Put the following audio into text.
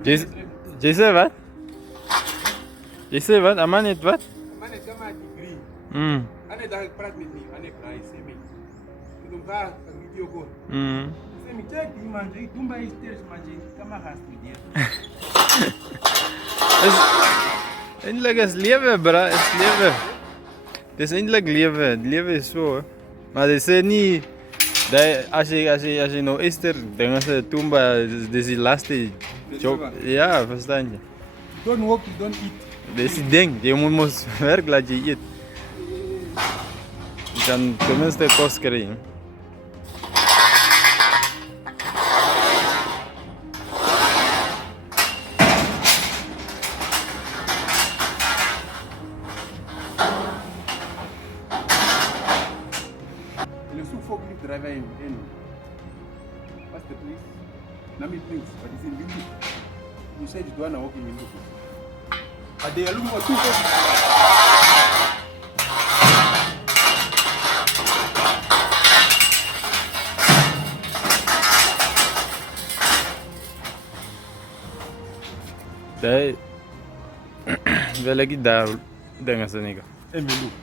Jy sê wat? Jy sê wat? Aman het wat? Man het maar degree. Mm. Ane daar praat met my, ane praat sê my. Ek doen daar 'n video call. Mm. Sê my check die man, jy doen by steeds man jy kama gaan studeer. Is eintlik is lewe, bra, is lewe. Dis eintlik lewe. Lewe is so. Maar jy sê nie dat as jy nou Easter dinge se tumba dis die laaste job. Ja, verstaan jy? Don't work, you don't eat. Dis die ding, jy moet mos werk laat jy eet. Jy kan ten minste kos kry. Hulle soek forklift driver in. What's the place? Nami Prince, but it's in Windhoek. You said you don't work in Windhoek. But they are looking for two forklifts. Daai wil ek daar dinge sê nie. In Windhoek.